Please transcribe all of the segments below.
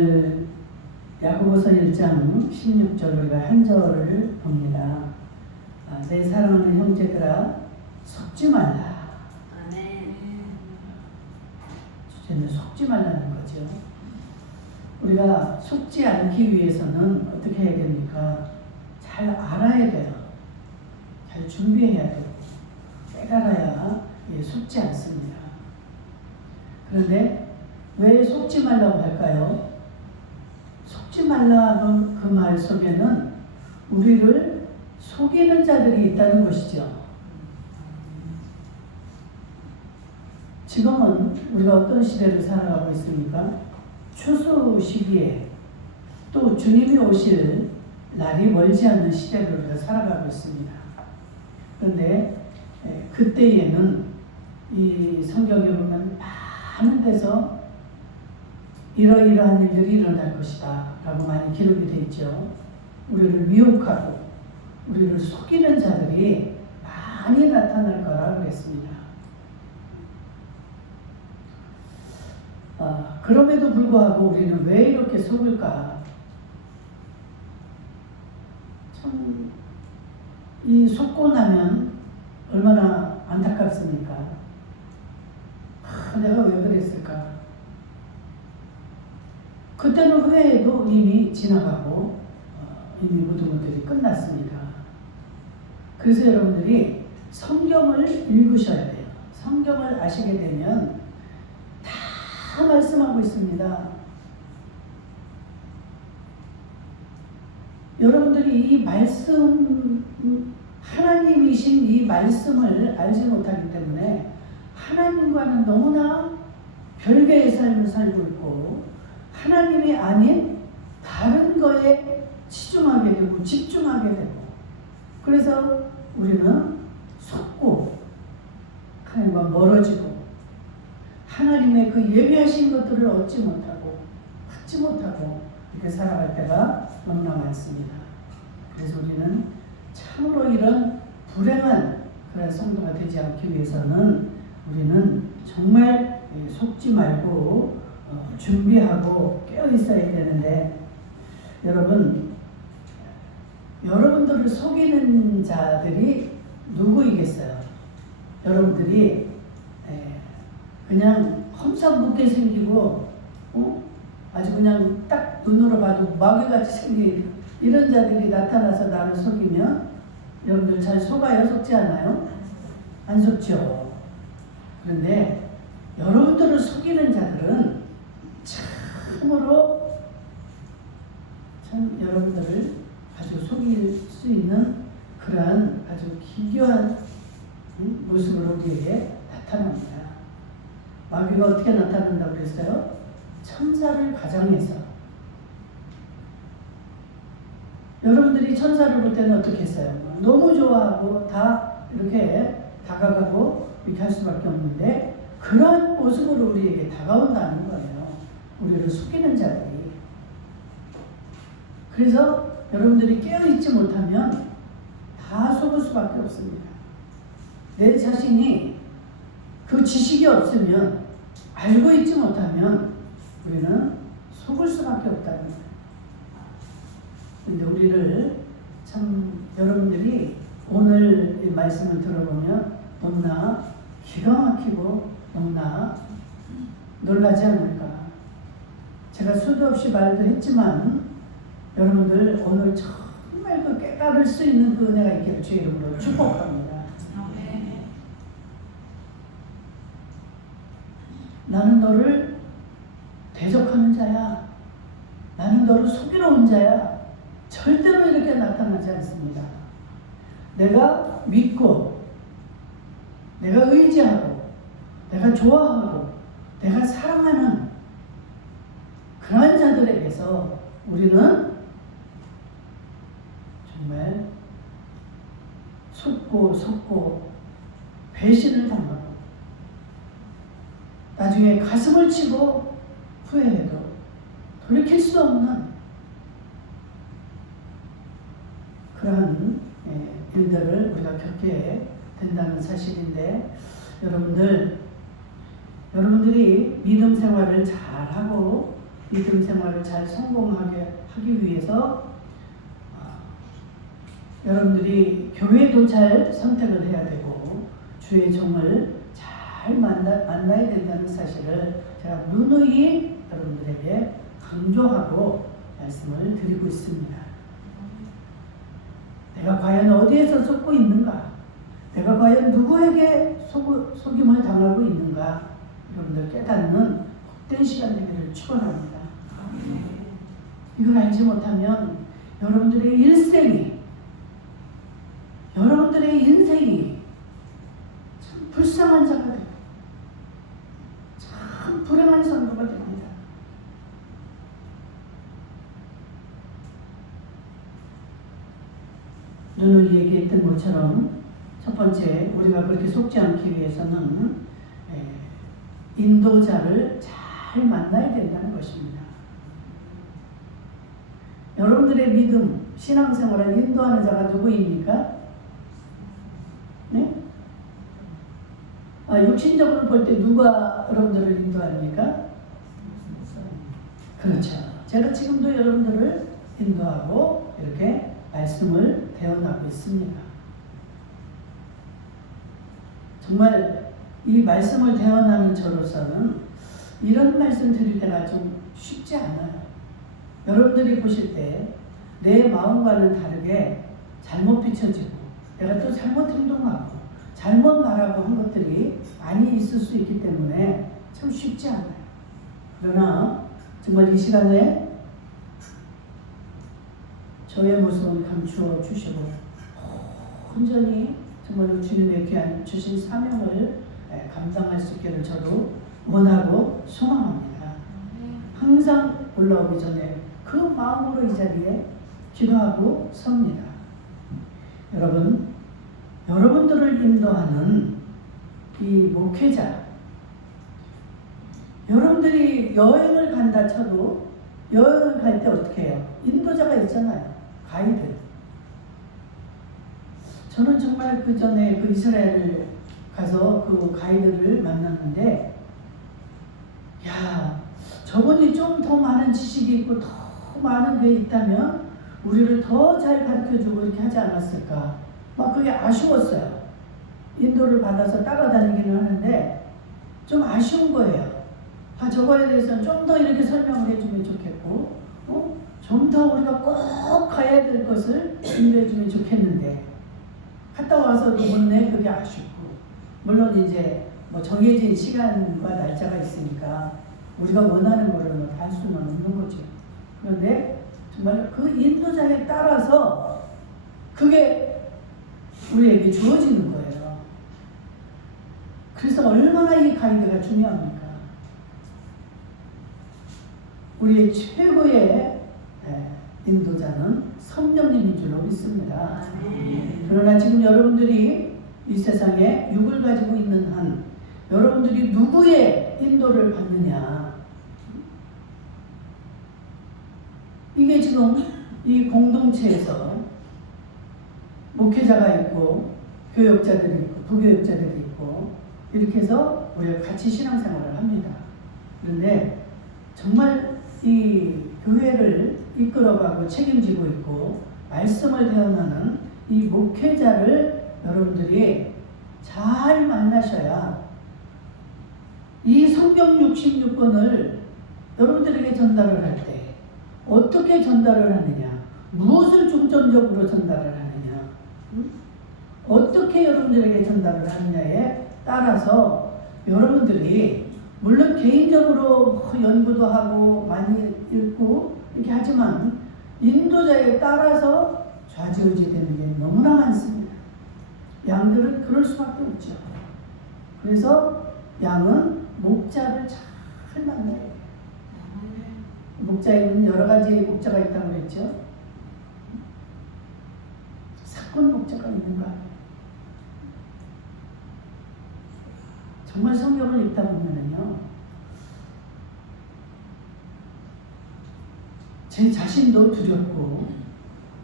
오늘 야고보서 1장 16절 우리가 한 절을 봅니다. 내 사랑하는 형제들아 속지 말라. 아멘. 주제는 속지 말라는 거죠. 우리가 속지 않기 위해서는 어떻게 해야 됩니까? 잘 알아야 돼요. 잘 준비해야 되고 깨달아야 속지 않습니다. 그런데 왜 속지 말라고 할까요? 속지 말라는 그 말 속에는 우리를 속이는 자들이 있다는 것이죠. 지금은 우리가 어떤 시대를 살아가고 있습니까? 추수 시기에 또 주님이 오실 날이 멀지 않는 시대를 우리가 살아가고 있습니다. 그런데 그때에는 이 성경에 보면 많은 데서 이러이러한 일들이 일어날 것이다 라고 많이 기록이 되어 있죠. 우리를 미혹하고 우리를 속이는 자들이 많이 나타날 거라 그랬습니다. 그럼에도 불구하고 우리는 왜 이렇게 속을까? 참, 이 속고 나면 얼마나 안타깝습니까? 내가 왜 그랬을까? 그때는 후회해도 이미 지나가고 이미 모든 것들이 끝났습니다. 그래서 여러분들이 성경을 읽으셔야 돼요. 성경을 아시게 되면 다 말씀하고 있습니다. 여러분들이 이 말씀, 하나님이신 이 말씀을 알지 못하기 때문에 하나님과는 너무나 별개의 삶을 살고 있고 하나님이 아닌 다른 거에 치중하게 되고 집중하게 되고 그래서 우리는 속고 하나님과 멀어지고 하나님의 그 예비하신 것들을 얻지 못하고 받지 못하고 이렇게 살아갈 때가 너무나 많습니다. 그래서 우리는 참으로 이런 불행한 그런 성도가 되지 않기 위해서는 우리는 정말 속지 말고 준비하고 깨어 있어야 되는데 여러분들을 속이는 자들이 누구이겠어요? 여러분들이 그냥 험상궂게 생기고 아주 그냥 딱 눈으로 봐도 마귀같이 생긴 이런 자들이 나타나서 나를 속이면 여러분들 잘 속아요? 속지 않아요? 안 속죠. 그런데 여러분들을 속이는 자들은 참으로 참 여러분들을 아주 속일 수 있는 그러한 아주 기괴한 모습으로 우리에게 나타납니다. 마귀가 어떻게 나타난다고 그랬어요? 천사를 가장해서. 여러분들이 천사를 볼 때는 어떻게 했어요? 너무 좋아하고 다 이렇게 다가가고 이렇게 할 수밖에 없는데 그런 모습으로 우리에게 다가온다는 거예요. 우리를 속이는 자들이. 그래서 여러분들이 깨어있지 못하면 다 속을 수밖에 없습니다. 내 자신이 그 지식이 없으면 알고 있지 못하면 우리는 속을 수밖에 없다는 거예요. 근데 우리를 참 여러분들이 오늘 이 말씀을 들어보면 너무나 기가 막히고 너무나 놀라지 않을까. 제가 수도 없이 말도 했지만 여러분들 오늘 정말 그 깨달을 수 있는 그 은혜가 있기를 주의 이름으로 축복합니다. 나는 너를 대적하는 자야. 나는 너를 속이러 온 자야. 절대로 이렇게 나타나지 않습니다. 내가 믿고 내가 의지하고 내가 좋아하고 내가 사랑하는 그러한 자들에게서 우리는 정말 속고 배신을 당하고 나중에 가슴을 치고 후회해도 돌이킬 수 없는 그러한 일들을 우리가 겪게 된다는 사실인데 여러분들이 믿음 생활을 잘하고 믿음 생활을 잘 성공하게 하기 위해서 여러분들이 교회도 잘 선택을 해야 되고 주의 종을 잘 만나야 된다는 사실을 제가 누누이 여러분들에게 강조하고 말씀을 드리고 있습니다. 내가 과연 어디에서 속고 있는가? 내가 과연 누구에게 속임을 당하고 있는가? 여러분들 깨닫는 복된 시간 되기를 축원합니다. 이걸 알지 못하면 여러분들의 인생이 참 불쌍한 자가 되고 참 불행한 성도가 됩니다. 누누이 얘기했던 것처럼 첫 번째, 우리가 그렇게 속지 않기 위해서는 인도자를 잘 만나야 된다는 것입니다. 여러분들의 믿음, 신앙생활을 인도하는 자가 누구입니까? 네? 육신적으로 볼 때 누가 여러분들을 인도합니까? 그렇죠. 제가 지금도 여러분들을 인도하고 이렇게 말씀을 대언하고 있습니다. 정말 이 말씀을 대언하는 저로서는 이런 말씀 드릴 때가 좀 쉽지 않아요. 여러분들이 보실 때 내 마음과는 다르게 잘못 비춰지고 내가 또 잘못 행동하고 잘못 말하고 한 것들이 많이 있을 수 있기 때문에 참 쉽지 않아요. 그러나 정말 이 시간에 저의 모습은 감추어 주시고 온전히 정말로 주님의 귀한 주신 사명을 감당할 수 있기를 저도 원하고 소망합니다. 항상 올라오기 전에 그 마음으로 이 자리에 기도하고 섭니다. 여러분들을 인도하는 이 목회자, 여러분들이 여행을 간다 쳐도 여행을 갈 때 어떻게 해요? 인도자가 있잖아요. 가이드. 저는 정말 그 전에 그 이스라엘을 가서 그 가이드를 만났는데, 야, 저분이 좀 더 많은 지식이 있고 더 많은 게 있다면 우리를 더 잘 가르쳐주고 이렇게 하지 않았을까? 막 그게 아쉬웠어요. 인도를 받아서 따라다니기는 하는데 좀 아쉬운 거예요. 저거에 대해서는 좀 더 이렇게 설명을 해주면 좋겠고, 좀 더 우리가 꼭 가야 될 것을 인도해주면 좋겠는데, 갔다 와서도 못내 그게 아쉽고, 물론 이제 뭐 정해진 시간과 날짜가 있으니까 우리가 원하는 거를 뭐 다 할 수는 없는 거죠. 그런데 정말 그 인도자에 따라서 그게 우리에게 주어지는 거예요. 그래서 얼마나 이 가이드가 중요합니까? 우리의 최고의 인도자는 성령님인 줄로 믿습니다. 그러나 지금 여러분들이 이 세상에 육을 가지고 있는 한 여러분들이 누구의 인도를 받느냐, 이게 지금 이 공동체에서 목회자가 있고 교역자들이 있고 부교역자들이 있고 이렇게 해서 우리가 같이 신앙생활을 합니다. 그런데 정말 이 교회를 이끌어가고 책임지고 있고 말씀을 대언하는 이 목회자를 여러분들이 잘 만나셔야 이 성경 66권을 여러분들에게 전달을 할 때 어떻게 전달을 하느냐, 무엇을 중점적으로 전달을 하느냐, 어떻게 여러분들에게 전달을 하느냐에 따라서 여러분들이 물론 개인적으로 연구도 하고 많이 읽고 이렇게 하지만 인도자에 따라서 좌지우지 되는 게 너무나 많습니다. 양들은 그럴 수밖에 없죠. 그래서 양은 목자를 잘 만나야 돼요. 목자에는 여러 가지 목자가 있다고 그랬죠. 사건 목자가 있는가? 정말 성경을 읽다 보면은요, 제 자신도 두렵고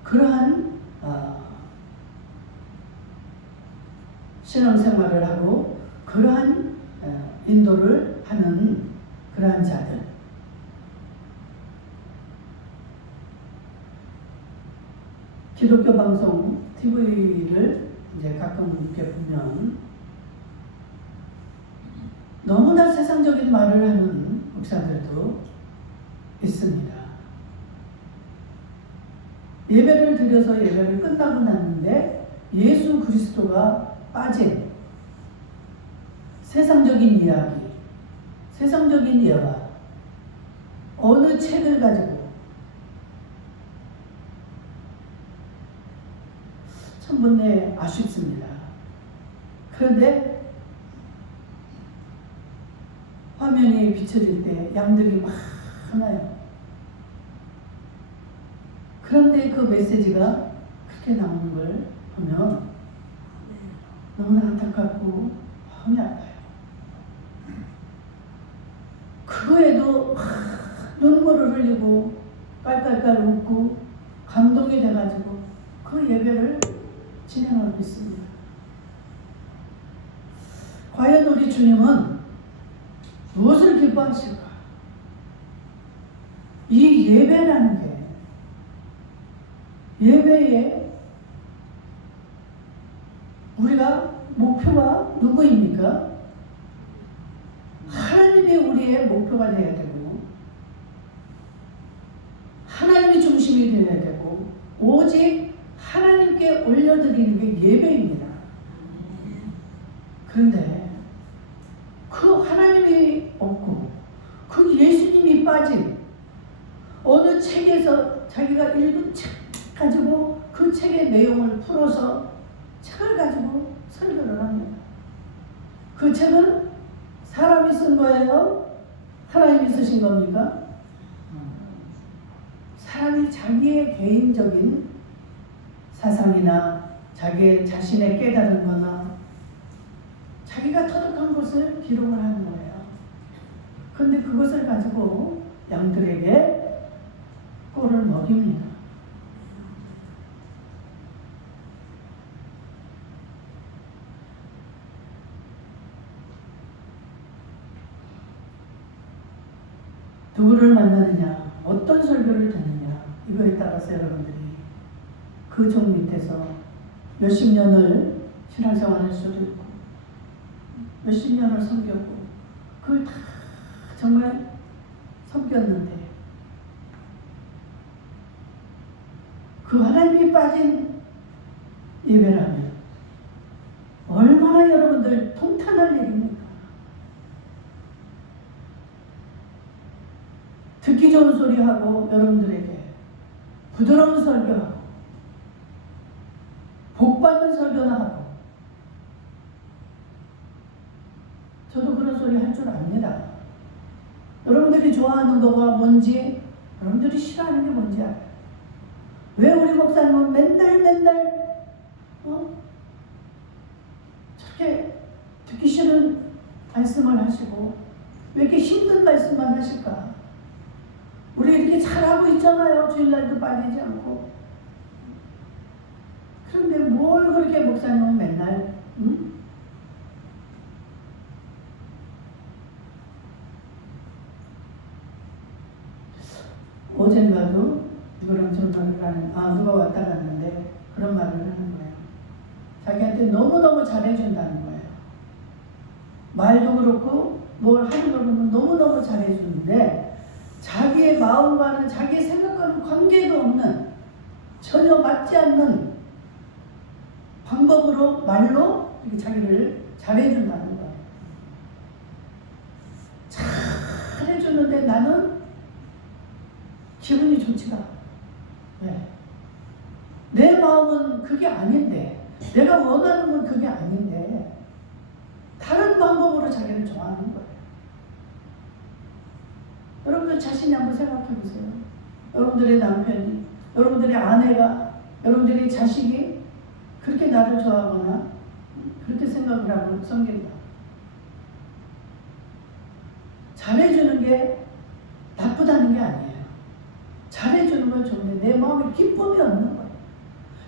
그러한 신앙생활을 하고 그러한 인도를 하는 그러한 자들, 기독교 방송 TV를 이제 가끔 이렇게 보면 너무나 세상적인 말을 하는 목사들도 있습니다. 예배를 드려서 예배를 끝나고 났는데 예수 그리스도가 빠진 세상적인 이야기, 세상적인 예화, 어느 책을 가지고 참 본래 아쉽습니다. 그런데 화면이 비춰질 때 양들이 많아요. 그런데 그 메시지가 그렇게 나오는 걸 보면 너무나 안타깝고 마음이 아파요. 그거에도 눈물을 흘리고 깔깔깔 웃고 감동이 돼가지고 그 예배를 진행하고 있습니다. 과연 우리 주님은 무엇을 기뻐하실까? 이 예배라는 게 예배에 우리가 목표가 누구입니까? 하나님이 우리의 목표가 되어야 되고 하나님이 중심이 되어야 되고 오직 하나님께 올려드리는 게 예배입니다. 그런데 그 하나님이 없고 그 예수님이 빠진 어느 책에서 자기가 읽은 책 가지고 그 책의 내용을 풀어서 책을 가지고 설교를 합니다. 그 책은 사람이 쓴 거예요? 하나님이 쓰신 겁니까? 사람이 자기의 개인적인 사상이나 자기의 자신의 깨달은 거나 자기가 터득한 것을 기록을 하는 거예요. 그런데 그것을 가지고 양들에게 꼴을 먹입니다. 누구를 만나느냐, 어떤 설교를 듣느냐, 이거에 따라서 여러분들이 그 종 밑에서 몇십 년을 신앙생활을 할 수도 있고 몇십 년을 섬겼고 그걸 다 정말 섬겼는데 그 하나님이 빠진 예배라면 얼마나 여러분들 통탄할 일입니까? 듣기 좋은 소리하고 여러분들에게 부드러운 설교하고 복받는 설교나 하고 저도 그런 소리 할 줄 압니다. 여러분들이 좋아하는 거가 뭔지 여러분들이 싫어하는 게 뭔지 알아요. 왜 우리 목사님은 맨날 저렇게 듣기 싫은 말씀을 하시고 왜 이렇게 힘든 말씀만 하실까? 우리 이렇게 잘하고 있잖아요. 주일날도 빠지지 않고. 그런데 뭘 그렇게 목사님은 맨날 어젠가도 누구랑 전화를 하는 누가 왔다 갔는데 그런 말을 하는 거예요. 자기한테 너무너무 잘해준다는 거예요. 말도 그렇고 뭘 하는 걸 보면 너무너무 잘해주는데 자기의 마음과는 자기의 생각과는 관계도 없는 전혀 맞지 않는 방법으로 말로 이렇게 자기를 잘해준다는 거예요. 잘해주는데 나는 기분이 좋지가 않아요. 네. 내 마음은 그게 아닌데 내가 원하는 건 그게 아닌데 다른 방법으로 자기를 좋아하는 거예요. 여러분들 자신이 한번 생각해 보세요. 여러분들의 남편이, 여러분들의 아내가, 여러분들의 자식이 그렇게 나를 좋아하거나 그렇게 생각을 하고 섬긴다. 잘해주는 게 나쁘다는 게 아니에요. 잘해주는 건 좋은데 내 마음에 기쁨이 없는 거예요.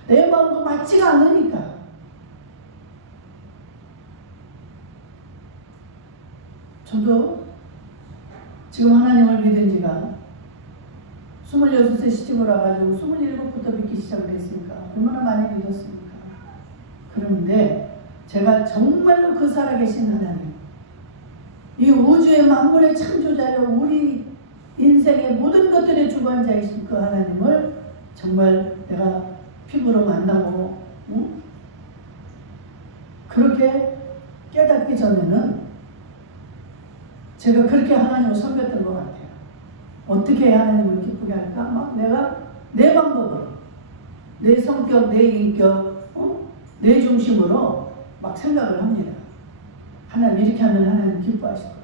내 마음도 맞지가 않으니까. 저도 지금 하나님을 믿은 지가 26세 시집을 와가지고 27부터 믿기 시작을 했으니까 얼마나 많이 믿었습니까? 그런데 제가 정말로 그 살아계신 하나님, 이 우주의 만물의 창조자여 우리 인생의 모든 것들의 주관자이신 그 하나님을 정말 내가 피부로 만나고 그렇게 깨닫기 전에는 제가 그렇게 하나님을 섬겼던 것 같아요. 어떻게 해야 하나님을 기쁘게 할까? 막 내가 내 방법으로, 내 성격, 내 인격, 내 중심으로 막 생각을 합니다. 하나님 이렇게 하면 하나님 기뻐하실 거예요.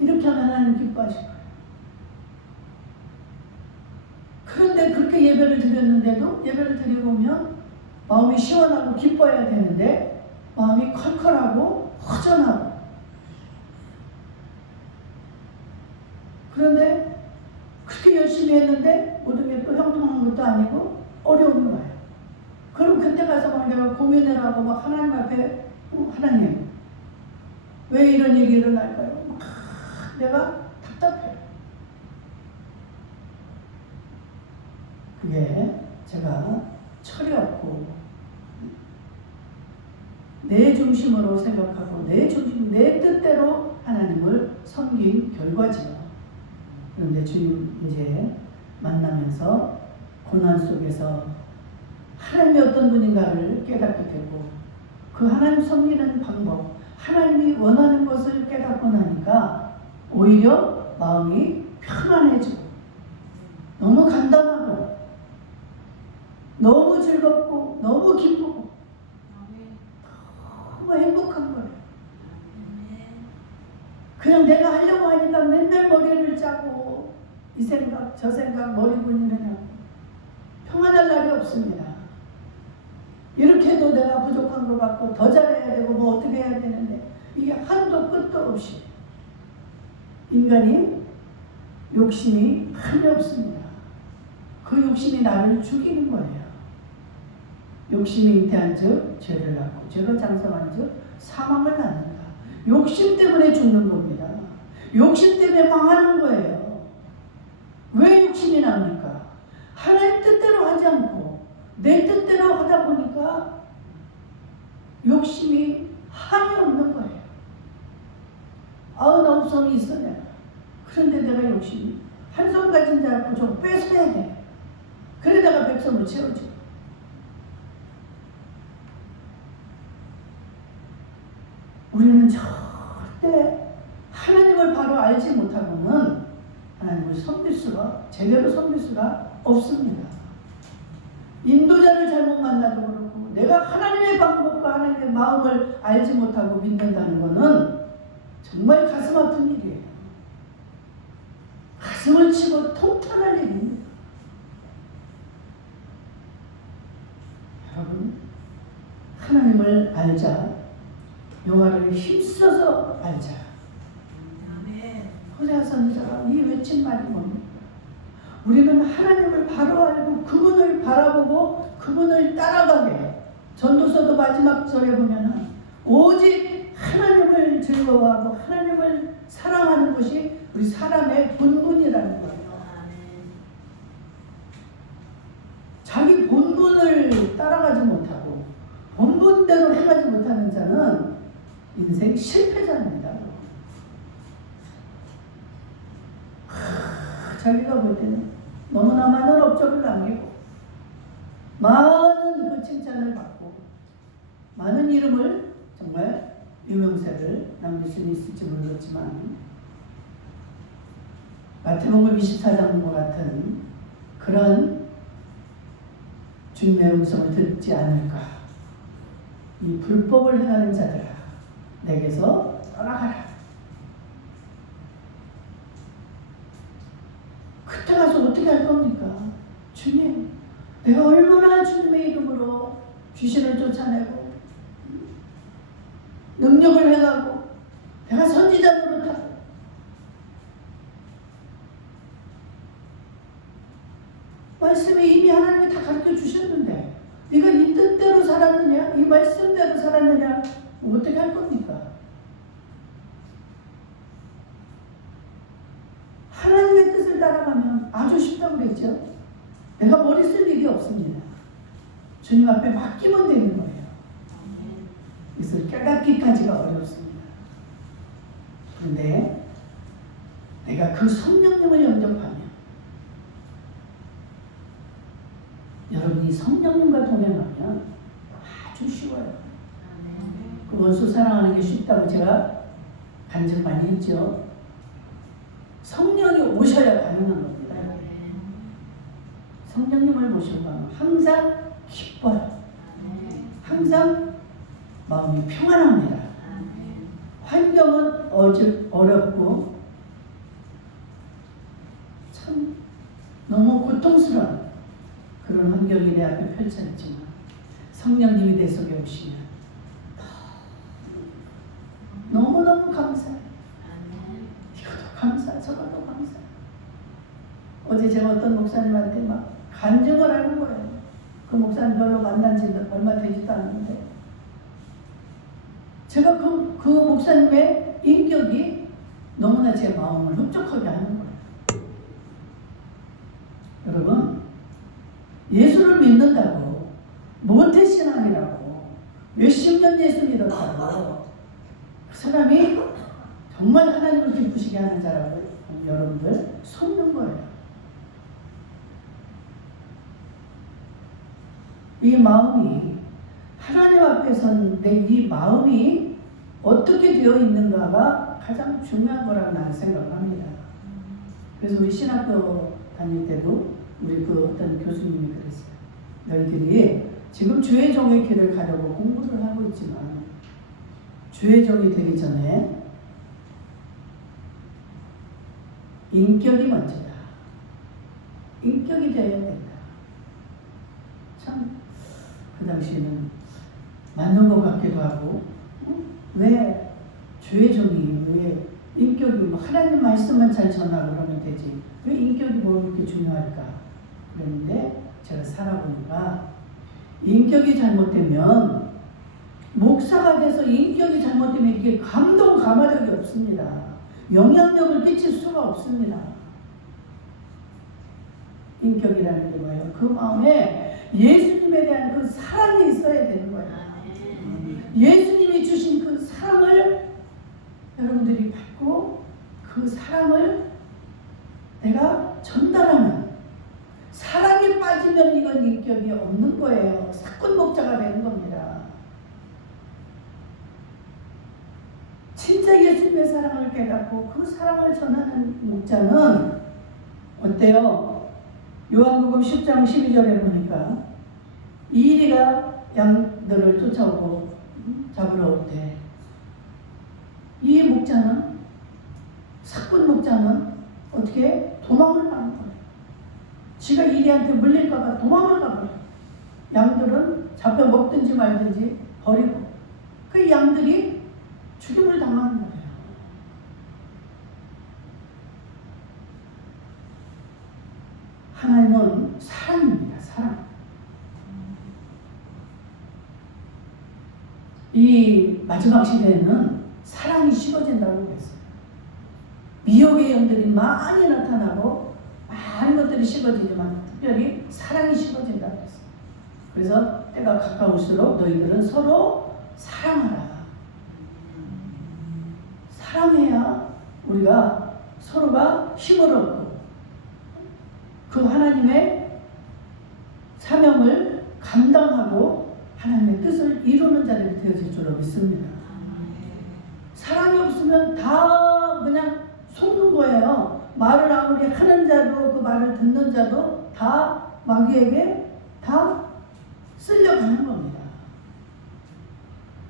이렇게 하면 하나님 기뻐하실 거예요. 그런데 그렇게 예배를 드렸는데도 예배를 드리고 오면 마음이 시원하고 기뻐해야 되는데 마음이 컬컬하고 허전하고, 그런데 그렇게 열심히 했는데 모든 게 또 형통한 것도 아니고 어려움이 와요. 그럼 그때 가서 막 내가 고민을 하고 막 하나님 앞에 하나님 왜 이런 일이 일어날까요? 막 내가 답답해요. 그게 제가 철이 없고 내 중심으로 생각하고 내 뜻대로 하나님을 섬긴 결과지요. 그런데 주님 이제 만나면서 고난 속에서 하나님이 어떤 분인가를 깨닫게 되고 그 하나님 섬기는 방법, 하나님이 원하는 것을 깨닫고 나니까 오히려 마음이 편안해지고 너무 간단하고 너무 즐겁고 너무 기쁘고 너무 행복한 거예요. 그냥 내가 하려고 하니까 맨날 머리를 짜고 이 생각 저 생각 머리 굴리느냐고 평안할 날이 없습니다. 이렇게 해도 내가 부족한 것 같고 더 잘해야 되고 뭐 어떻게 해야 되는데 이게 한도 끝도 없이 인간이 욕심이 한이 없습니다. 그 욕심이 나를 죽이는 거예요. 욕심이 잉태한 즉 죄를 낳고 죄가 장성한 즉 사망을 낳는다. 욕심 때문에 죽는 겁니다. 욕심 때문에 망하는 거예요. 왜 욕심이 납니까? 하나님 뜻대로 하지 않고 내 뜻대로 하다 보니까 욕심이 한이 없는 거예요. 99성이 있어 내가. 그런데 내가 욕심이 한 성 가진 줄 알고 좀 뺏어야 돼. 그러다가 100성을 채우죠. 우리는 절대 하나님을 바로 알지 못하고는 하나님을 섬길 수가, 제대로 섬길 수가 없습니다. 인도자를 잘못 만나도 그렇고 내가 하나님의 방법과 하나님의 마음을 알지 못하고 믿는다는 것은 정말 가슴 아픈 일이에요. 가슴을 치고 통탄할 일입니다. 여러분, 하나님을 알자. 영화를 힘써서 알자. 호세아 선지자가 이 외친 말이 뭡니까? 우리는 하나님을 바로 알고 그분을 바라보고 그분을 따라가게 해요. 전도서도 마지막 절에 보면은 오직 하나님을 즐거워하고 하나님을 사랑하는 것이 우리 사람의 본분이라는 거예요. 자기 본분을 따라가지 못하고 본분대로 행하지 못하는 자는 인생 실패자입니다. 자기가 볼 때는 너무나 많은 업적을 남기고 많은 그 칭찬을 받고 많은 이름을 정말 유명세를 남길 수는 있을지 모르겠지만 마태복음 24장과 같은 그런 주님의 음성을 듣지 않을까. 이 불법을 행하는 자들아 내게서 떠나가라. 그때 가서 어떻게 할 겁니까? 주님, 내가 얼마나 주님의 이름으로 귀신을 쫓아내고 능력을 행하고 내가 선지자 노릇하고 말씀이 이미 하나님이 다 가르쳐 주셨는데 네가 이 뜻대로 살았느냐? 이 말씀대로 살았느냐? 어떻게 할 겁니까? 하나님의 뜻을 따라가면 아주 쉽다고 그랬죠. 주님 앞에 맡기면 되는 거예요. 그래서 깨닫기까지가 어렵습니다. 그런데 내가 그 성령님을 영접하면 여러분이 성령님과 동행하면 아주 쉬워요. 그 원수 사랑하는 게 쉽다고 제가 간증 많이 했죠. 성령이 오셔야 가능한 겁니다. 성령님을 모시고 가면 항상 기뻐요. 항상 마음이 평안합니다. 환경은 어렵고 참 너무 고통스러운 그런 환경이 내 앞에 펼쳐있지만 성령님이 내 속에 오시면 너무너무 감사해요. 이것도 감사, 저것도 감사. 어제 제가 어떤 목사님한테 막 간증을 하는 거예요. 그 목사님 별로 만난 지 얼마 되지도 않는데 제가 그 목사님의 인격이 너무나 제 마음을 흡족하게 하는 거예요. 여러분, 예수를 믿는다고 모태신앙이라고 몇십 년 예수 믿었다고 그 사람이 정말 하나님을 기쁘시게 하는 자라고 여러분들 속는 거예요. 이 마음이 하나님 앞에서는 내 이 마음이 어떻게 되어 있는가가 가장 중요한 거라고 나는 생각합니다. 그래서 우리 신학교 다닐 때도 우리 그 어떤 교수님이 그랬어요. 너희들이 지금 주의 종의 길을 가려고 공부를 하고 있지만 주의 종이 되기 전에 인격이 먼저다. 인격이 되어야 된다. 참 그 당시에는 맞는 것 같기도 하고 왜 주의 종이 왜 인격이 뭐 하나님 말씀만 잘 전하고 그러면 되지 왜 인격이 뭐 이렇게 중요할까 그랬는데 제가 살아보니까 인격이 잘못되면 목사가 돼서 인격이 잘못되면 이게 감동 감화력이 없습니다. 영향력을 끼칠 수가 없습니다. 인격이라는 게 뭐예요? 그 마음에 예수님에 대한 그 사랑이 있어야 되는 거예요. 예수님이 주신 그 사랑을 여러분들이 받고 그 사랑을 내가 전달하는 사랑에 빠지면 이건 인격이 없는 거예요. 사건 목자가 되는 겁니다. 진짜 예수님의 사랑을 깨닫고 그 사랑을 전하는 목자는 어때요? 요한복음 10장 12절에 보니까 이리가 양들을 쫓아오고 잡으러 올 때 이 목자는 사꾼 목자는 어떻게 도망을 가는 거예요. 지가 이리한테 물릴까 봐 도망을 가버려요. 양들은 잡혀 먹든지 말든지 버리고 그 양들이 죽임을 당하는 거예요. 하나님은 사랑입니다. 사랑. 이 마지막 시대에는 사랑이 식어진다고 그랬어요. 미혹의 영들이 많이 나타나고 많은 것들이 식어지지만 특별히 사랑이 식어진다고 그랬어요. 그래서 때가 가까울수록 너희들은 서로 사랑하라. 사랑해야 우리가 서로가 힘을 얻고 그 하나님의 사명을 감당하고 하나님의 뜻을 이루는 자들이 되어질 줄로 믿습니다. 사랑이 없으면 다 그냥 속는 거예요. 말을 아무리 하는 자도 그 말을 듣는 자도 다 마귀에게 다 쓸려가는 겁니다.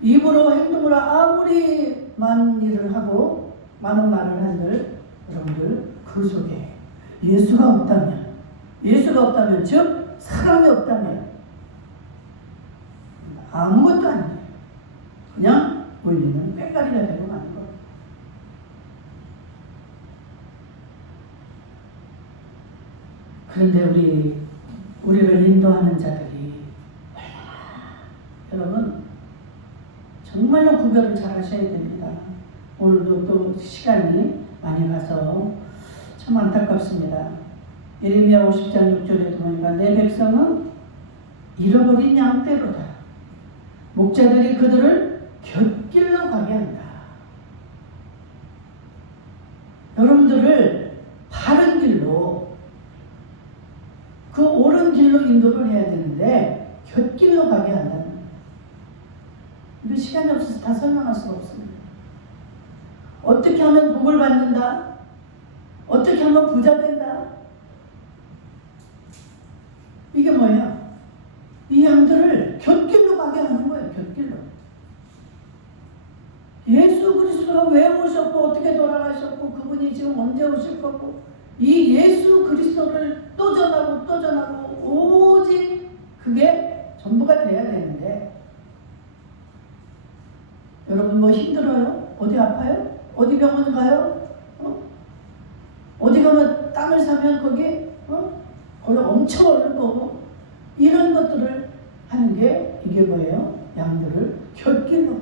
입으로 행동으로 아무리 많은 일을 하고 많은 말을 한들 여러분들 그 속에 예수가 없다면 즉 사랑이 없다면 아무것도 아니에요. 그냥 울리는 빽가리가 되고 마는 거예요. 그런데 우리를 인도하는 자들이 여러분 정말로 구별을 잘 하셔야 됩니다. 오늘도 또 시간이 많이 가서 참 안타깝습니다. 예레미야 50장 6절에 보니까 내 백성은 잃어버린 양떼로다. 목자들이 그들을 곁길로 가게 한다. 여러분들을 바른 길로, 그 옳은 길로 인도를 해야 되는데 곁길로 가게 한다는 거예요. 이거 시간이 없어서 다 설명할 수가 없습니다. 어떻게 하면 복을 받는다? 어떻게 하면 부자 된다? 이게 뭐예요? 이 양들을 곁길로 가게 하는 거예요. 곁길로. 예수 그리스도가 왜 오셨고 어떻게 돌아가셨고 그분이 지금 언제 오실 거고, 이 예수 그리스도를 또 전하고 또 전하고, 오직 그게 전부가 돼야 되는데, 여러분 뭐 힘들어요? 어디 아파요? 어디 병원 가요? 어디 가면 땅을 사면 거기 거기 엄청 오를 거고, 이런 것들을 하는 게 이게 뭐예요? 양들을 곁길로,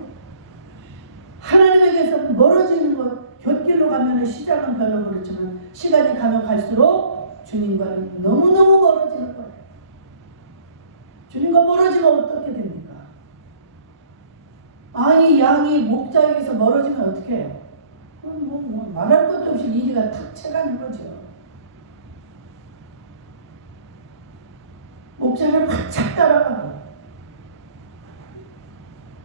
하나님에게서 멀어지는 것. 곁길로 가면 시작은 별로 그렇지만 시간이 가면 갈수록 주님과는 너무너무 멀어지는 거예요. 주님과 멀어지면 어떻게 됩니까? 아니, 양이 목자에게서 멀어지면 어떻게 해요? 말할 것도 없이 이리가 탁 채가는 거죠. 목자를 바짝 따라가고,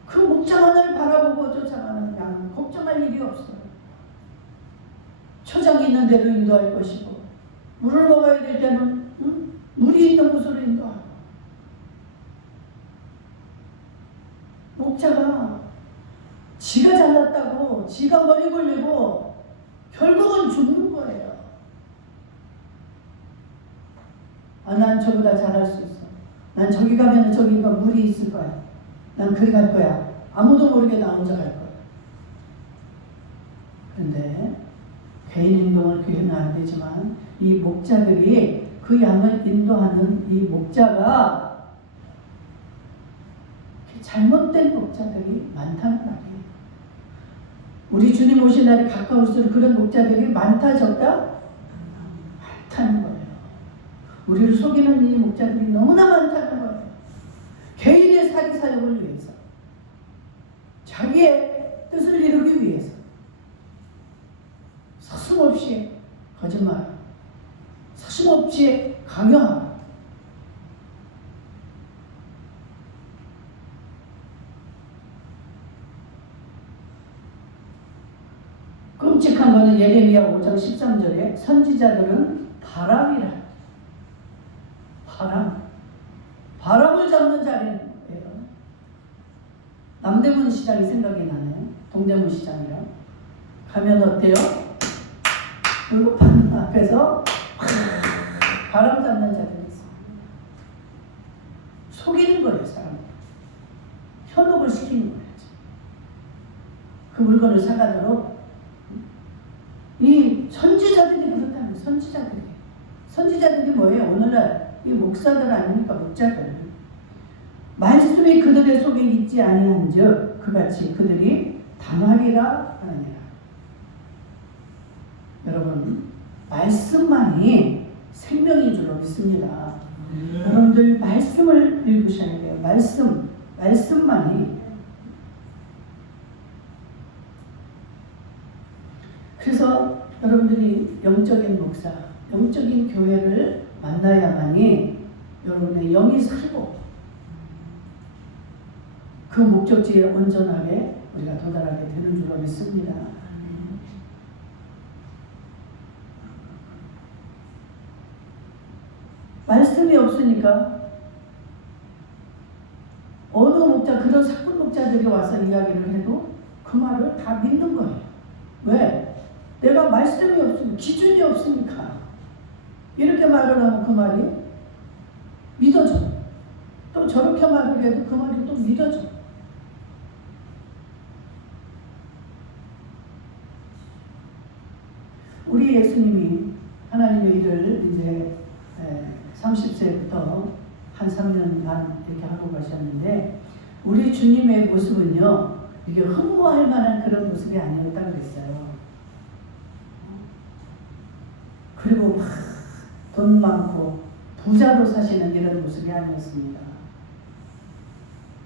그 목자만을 바라보고 쫓아가는 양은 걱정할 일이 없어요. 초장이 있는 대로 인도할 것이고, 물을 먹어야 될 때는 물이 있는 곳으로 인도하고. 목자가 지가 잘났다고 지가 머리 굴리고 결국은 죽는 거예요. 난 저보다 잘할 수 있어. 난 저기 가면 저기가 물이 있을 거야. 난 거기 갈 거야. 아무도 모르게 나 혼자 갈 거야. 그런데 개인 행동을 그리면 안 되지만, 이 목자들이 그 양을 인도하는 이 목자가 잘못된 목자들이 많다는 말이에요. 우리 주님 오신 날이 가까울수록 그런 목자들이 많다 적다? 많다는 거예요. 우리를 속이는 이 목자들이 너무나 많다는 거예요. 개인의 사리사욕을 위해서, 자기의 뜻을 이루기 위해서 서슴없이 거짓말, 서슴없이 강요하고, 끔찍한 거는 예레미야 5장 13절에 선지자들은 바람이라, 바람을 잡는 자리예요. 남대문 시장이 생각이 나네요. 동대문 시장이랑 가면 어때요? 물고판 앞에서 바람 잡는 자들이 있어요. 속이는 거예요, 사람을. 현혹을 시키는 거예요. 그 물건을 사가도록. 이 선지자들이 그렇다면, 선지자들이 뭐예요? 오늘날 이 목사들 아닙니까? 목자들. 말씀이 그들의 속에 있지 아니한즉 그같이 그들이 당하리라 하느니라. 여러분, 말씀만이 생명인 줄로 믿습니다. 여러분들 말씀을 읽으셔야 돼요. 말씀만이. 그래서 여러분들이 영적인 목사, 영적인 교회를 만나야만이 여러분의 영이 살고 그 목적지에 온전하게 우리가 도달하게 되는 줄로 믿습니다. 말씀이 없으니까 어느 목자, 그런 사꾼 목자들이 와서 이야기를 해도 그 말을 다 믿는 거예요. 왜? 내가 말씀이 없으면, 기준이 없으니까. 이렇게 말을 하면 그 말이 믿어져. 또 저렇게 말을 해도 그 말이 또 믿어져. 우리 예수님이 하나님의 일을 이제 30세부터 한 3년 반 이렇게 하고 가셨는데, 우리 주님의 모습은요, 이게 흠모할 만한 그런 모습이 아니었다고 그랬어요. 그리고 막 돈 많고 부자로 사시는 이런 모습이 아니었습니다.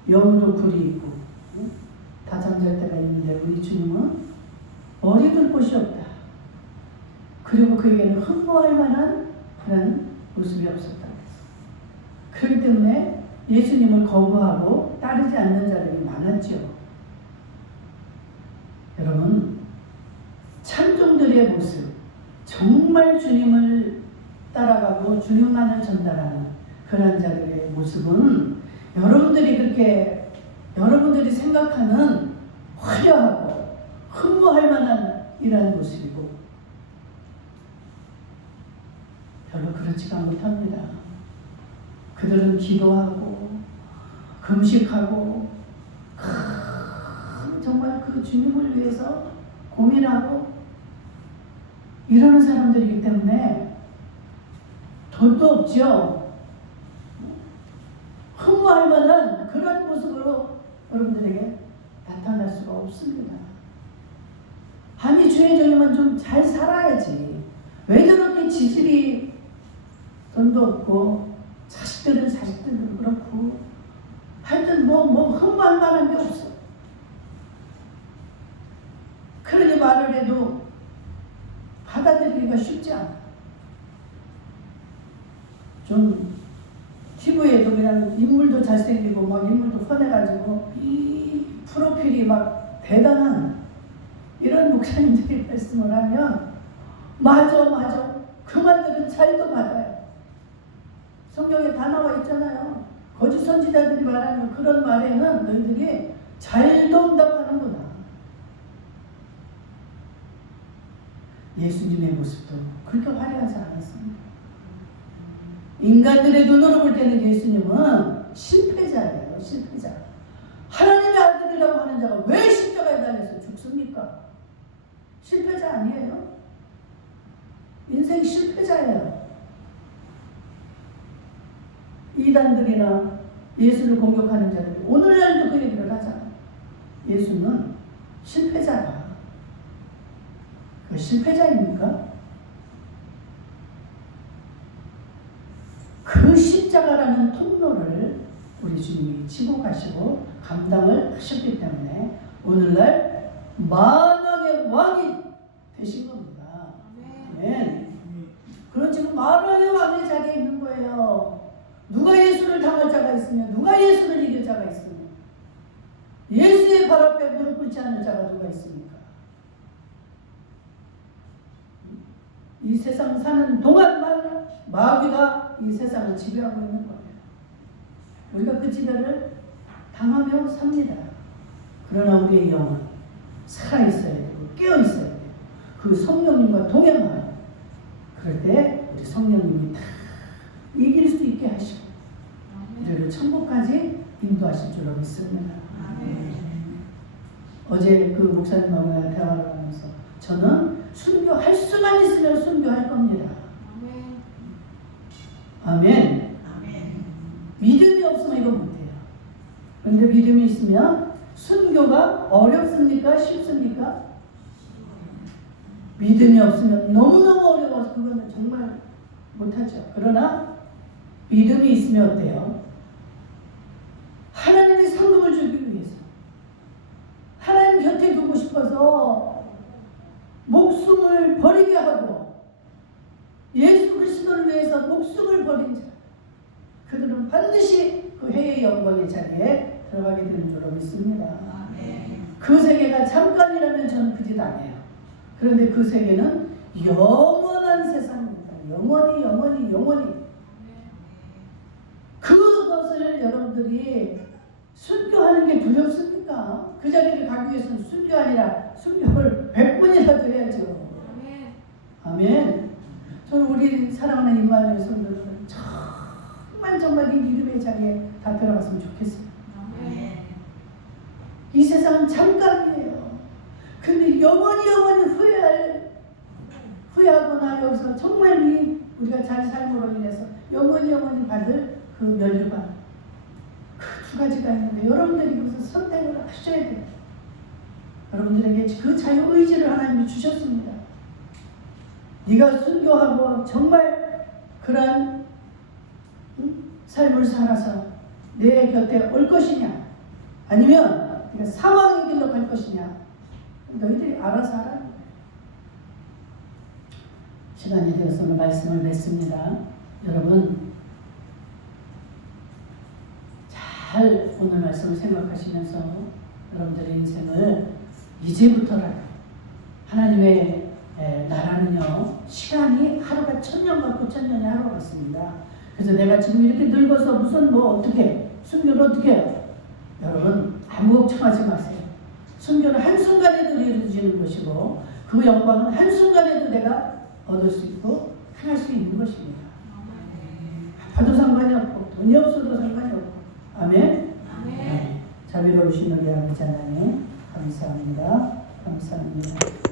여우도 굴이 있고 다 잠잘 때가 있는데 우리 주님은 머리 둘 곳이 없다. 그리고 그에게는 흥모할 만한 그런 모습이 없었다. 그렇기 때문에 예수님을 거부하고 따르지 않는 자들이 많았죠. 여러분, 참종들의 모습, 정말 주님을 따라가고 주님만을 전달하는 그런 자들의 모습은 여러분들이 생각하는 화려하고 흥모할 만한 이러한 모습이고 별로 그렇지가 못합니다. 그들은 기도하고 금식하고 정말 그 주님을 위해서 고민하고 이러는 사람들이기 때문에 돈도 없죠. 흥모할 만한 그런 모습으로 여러분들에게 나타날 수가 없습니다. 아니, 주의 종이면 좀 잘 살아야지. 왜 저렇게 지질이 돈도 없고 자식들은 그렇고 하여튼 뭐 흥모할 만한 게 없어. 그러니 말을 해도 받아들이기가 쉽지 않아. 좀 TV에도 그냥 인물도 잘생기고 막 인물도 훤해가지고 이 프로필이 막 대단한 이런 목사님들이 말씀을 하면 맞아 그 말들은 잘도 받아요. 성경에 다 나와 있잖아요. 거짓 선지자들이 말하는 그런 말에는 너희들이 잘도 응답하는구나. 예수님의 모습도 그렇게 화려하지 않았습니다. 인간들의 눈으로 볼 때는 예수님은 실패자예요. 실패자. 하나님의 아들이라고 하는 자가 왜 십자가에 달려서 죽습니까? 실패자 아니에요? 인생 실패자예요. 이단들이나 예수를 공격하는 자들이 오늘날도 그 얘기를 하잖아요. 예수는 실패자다. 그 실패자입니까? 그 십자가라는 통로를 우리 주님이 치고 가시고 감당을 하셨기 때문에 오늘날 만왕의 왕이 되신 겁니다. 아멘. 그런 지금 만왕의 왕의 자리에 있는 거예요. 누가 예수를 당할 자가 있으며 누가 예수를 이길 자가 있으며 예수의 발 앞에 무릎 꿇지 않는 자가 누가 있습니까? 이 세상 사는 동안만 마귀가 이 세상을 지배하고 있는 거예요. 우리가 그 지배를 당하며 삽니다. 그러나 우리의 영은 살아있어야 되고 깨어있어야 되고 그 성령님과 동행하는 그럴 때 우리 성령님이 다 이길 수 있게 하시고 우리를 천국까지 인도하실 줄로 믿습니다. 어제 그 목사님하고 대화를 하면서 저는 순교할 수만 있으면 순교할 겁니다. 아멘. 믿음이 없으면 이거 못해요. 그런데 믿음이 있으면 순교가 어렵습니까? 쉽습니까? 믿음이 없으면 너무너무 어려워서 그거는 정말 못하죠. 그러나 믿음이 있으면 어때요? 하나님의 상급을 주기 위해서 하나님 곁에 두고 싶어서 목숨을 버리게 하고 예수 그리스도를 위해서 목숨을 버린 자 그들은 반드시 그 해의 영광의 자리에 들어가게 되는 줄로 믿습니다. 그 세계가 잠깐이라면 저는 그 짓 안 해요. 그런데 그 세계는 영원한 세상입니다. 영원히 그것을 여러분들이 순교하는 게 두렵습니까? 그 자리를 가기 위해서는 순교 아니라 순교를 100번이라도 해야죠. 아멘. 저는 우리 사랑하는 임마누엘 성도들은 정말 이 믿음의 자리에 다 들어갔으면 좋겠어요. 이 세상은 잠깐이에요. 근데 영원히 후회하거나 여기서 정말 우리가 잘 삶으로 인해서 영원히 받을 그 면류관 그 두 가지가 있는데 여러분들이 그것을 선택을 하셔야 돼요. 여러분들에게 그 자유의지를 하나님이 주셨습니다. 네가 순교하고 정말 그런 삶을 살아서 내 곁에 올 것이냐 아니면 네가 사망의 길로 갈 것이냐? 너희들이 알아서 하라는 거예요. 시간이 되어서 오늘 말씀을 맺습니다. 여러분 잘 오늘 말씀을 생각하시면서 여러분들의 인생을 이제부터라도 하나님의 나라는요 시간이 하루가 1000년과 9000년의 하루 같습니다. 그래서 내가 지금 이렇게 늙어서 무슨 뭐 어떻게 순교를 어떻게 해요? 여러분 아무 걱정하지 마세요. 순교는 한순간에도 이루어지는 것이고 그 영광은 한순간에도 내가 얻을 수 있고 행할 수 있는 것입니다. 아파도 상관이 없고 돈이 없어도 상관이 없고 아멘? 아멘. 자비로우신 우리 아버지 하나님 감사합니다. 감사합니다.